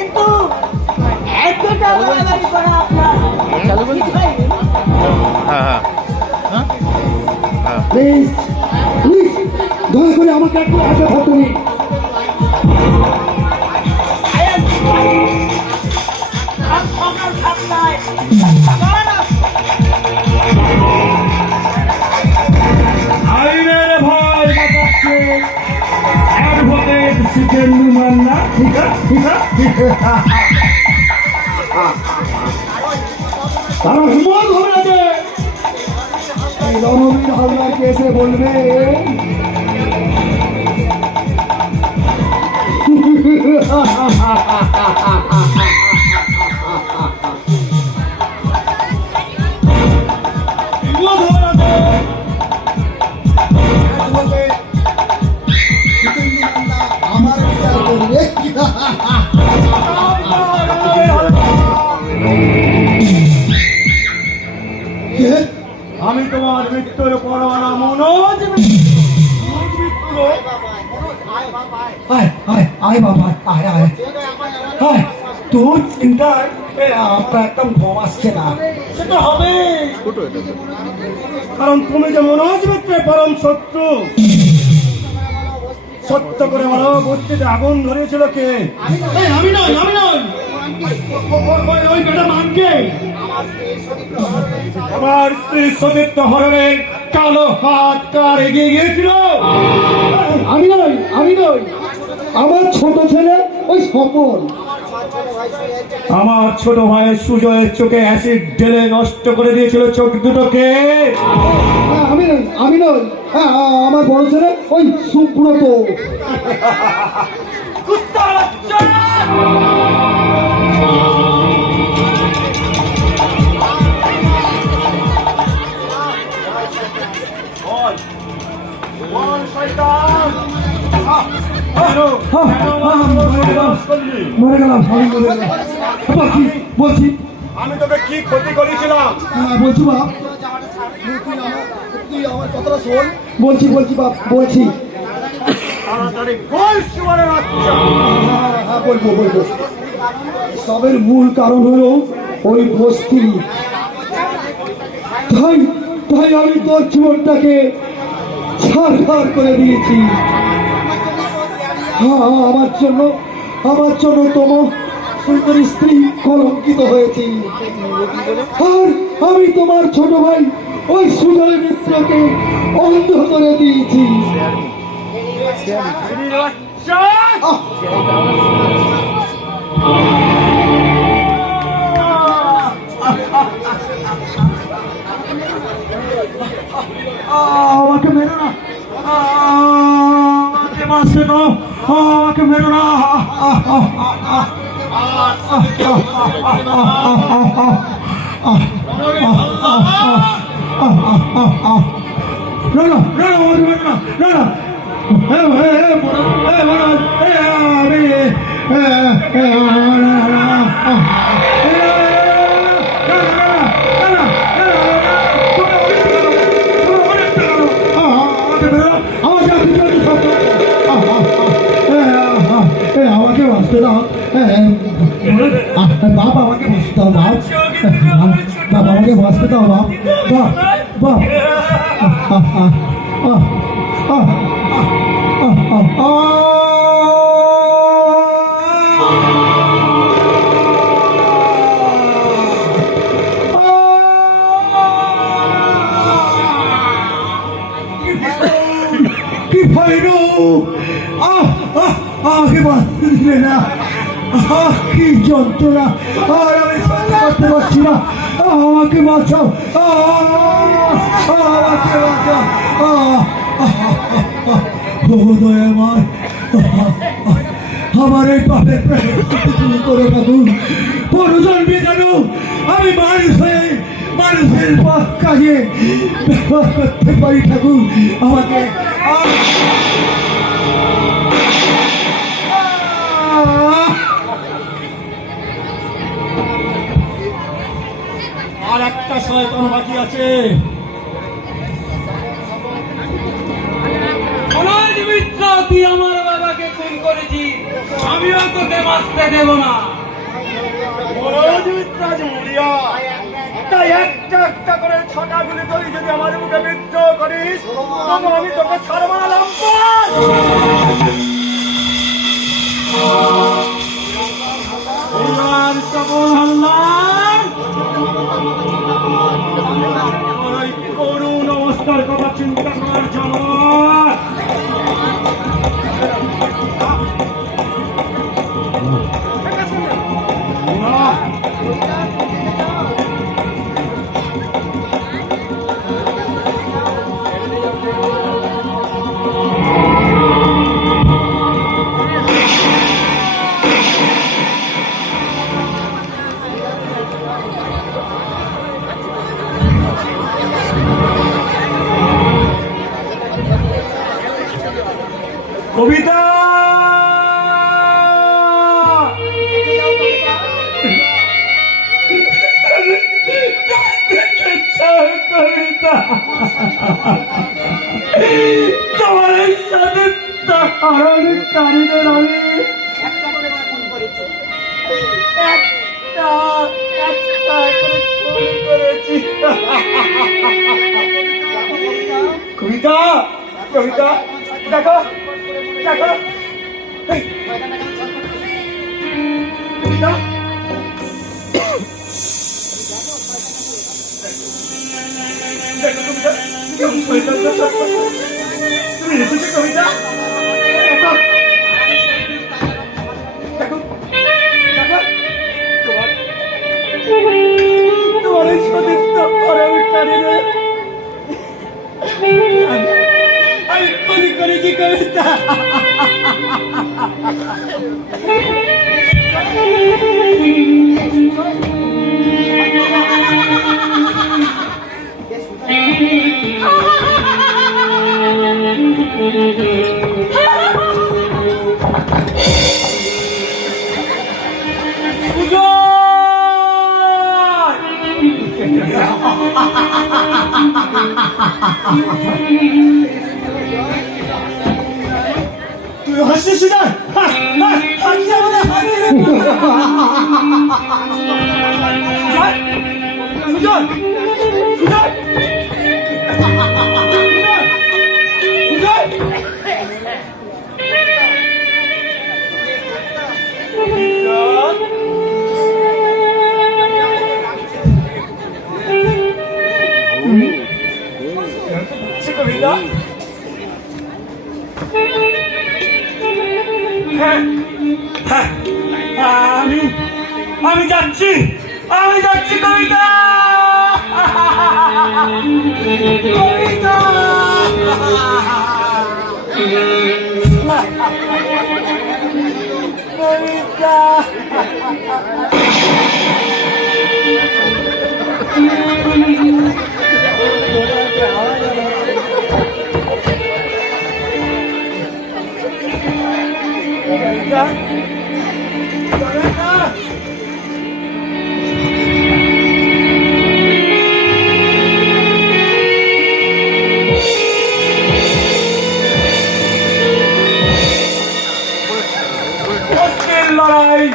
কিন্তু এতটা বাড়াবাড়ি করা আপনার ঠিক হয়নি। প্লিজ প্লিজ দয়া করে আমাকে একটু হাতে ধরতে দিন। সকাল সাতটায় আইনের ভয় বাঁচাচ্ছে অ্যাডভোকেট সিকেন্দ্র মান্না। ঠিক আছে ঠিক আছে, তারা হিম্মত হবে না যে এই রণবীর হালদার কেসে বলবে আমার বিচার করবে। আমি তোমার মৃত্যুর পরোয়ানা মনোজ মিত্র। আয় আয় আয় বাবা আয় আয় আয়, তোর চিন্তায় আপনার একদম ঘুম আসছে না। সেটা হবে কারণ তুমি যে মনোজ মিত্রের পরম শত্রু। সত্য করে বলো, বস্তিতে আগুন ধরিয়েছিল কে? আমি নই আমি নই, ওই বেটা মানকে আমার স্ত্রী সতীর্থ হরণের কালো হাত কার এগিয়ে গিয়েছিল? আমি নই আমি নই, আমার ছোট ছেলে ওই সফল। আমার ছোট ভাইয়ের সুজয়ের চোখে অ্যাসিড ঢেলে নষ্ট করে দিয়েছিল চোখ দুটোকে। আমি নই আমি নই, আমার বড় ছেলে ওই সুব্রত। মরে গেলাম বলছি, আমি তোকে কি ক্ষতি করেছিলাম? বলছি বাপ, তুই আমার কথাটা শোন। বলছি বলছি বাপ বলছি। তাড়াতাড়ি বল শিবারের বাচ্চা। হ্যাঁ বলবো বলবো। সবের মূল কারণ হলো ওই বস্তি। তাই তাই আমি তোর জীবনটাকে ছাড় করে দিয়েছি। হ্যাঁ আমার জন্য তোমার সুন্দর স্ত্রী কলঙ্কিত হয়েছে। আর আমি তোমার ছোট ভাই ওই সুজয় মিত্রকে অন্ধ করে দিয়েছি। আমাকে মেরো না, আমাকে মারছে না, আমাকে মেরো না। আমাকে বাঁচতে দাও বাপ, আমাকে বাঁচতে দাও বাপ, বাপ আমাকে বাঁচতে দাও বাপ, বাপ কি ফাইনো আমাকে বাঁচতে দিলে না। কি যন্ত্রণা, আর আমি সহ্য করতে পারছি না। আমাকে বাঁচাও, আমাকে বাঁচাও। দয়াময় আমার এই পাপের তুমি করে থাকুন। পরজন্মে যেন আমি মানুষের পাপ কাজে ব্যবহার করতে পারি ঠাকুর। আমাকে আর একটা শয়তান বাকি আছে। তুই আমার বাবাকে খুন করেছিস, আমিও তোকে বাঁচতে দেব না। মরিয়া তাই একটা একটা করে 6টা গুলি তুই যদি আমার মুখে বিদ্রোহ করিস তবে আমি তোকে ছাড়বালাম করুণ অবস্থার কথা চিন্তা করার জন্য কবিতা কবিতা তোমার এই সাথে কারণের আমি একটা করে খুন করেছি কবিতা কবিতা দেখো দেখো এই, কবিতা দেখো কবিতা তুমি এসেছো কবিতা দেখো দেখো দেখো তোমার এই সতীর্থ পরমিকারীরে আমি খুন করেছি কবিতা তুই হাসিস সুজন হাসি আমাদের সুজন সুজন কবিতা আমি যাচ্ছি কবিতা কবিতা কবিতা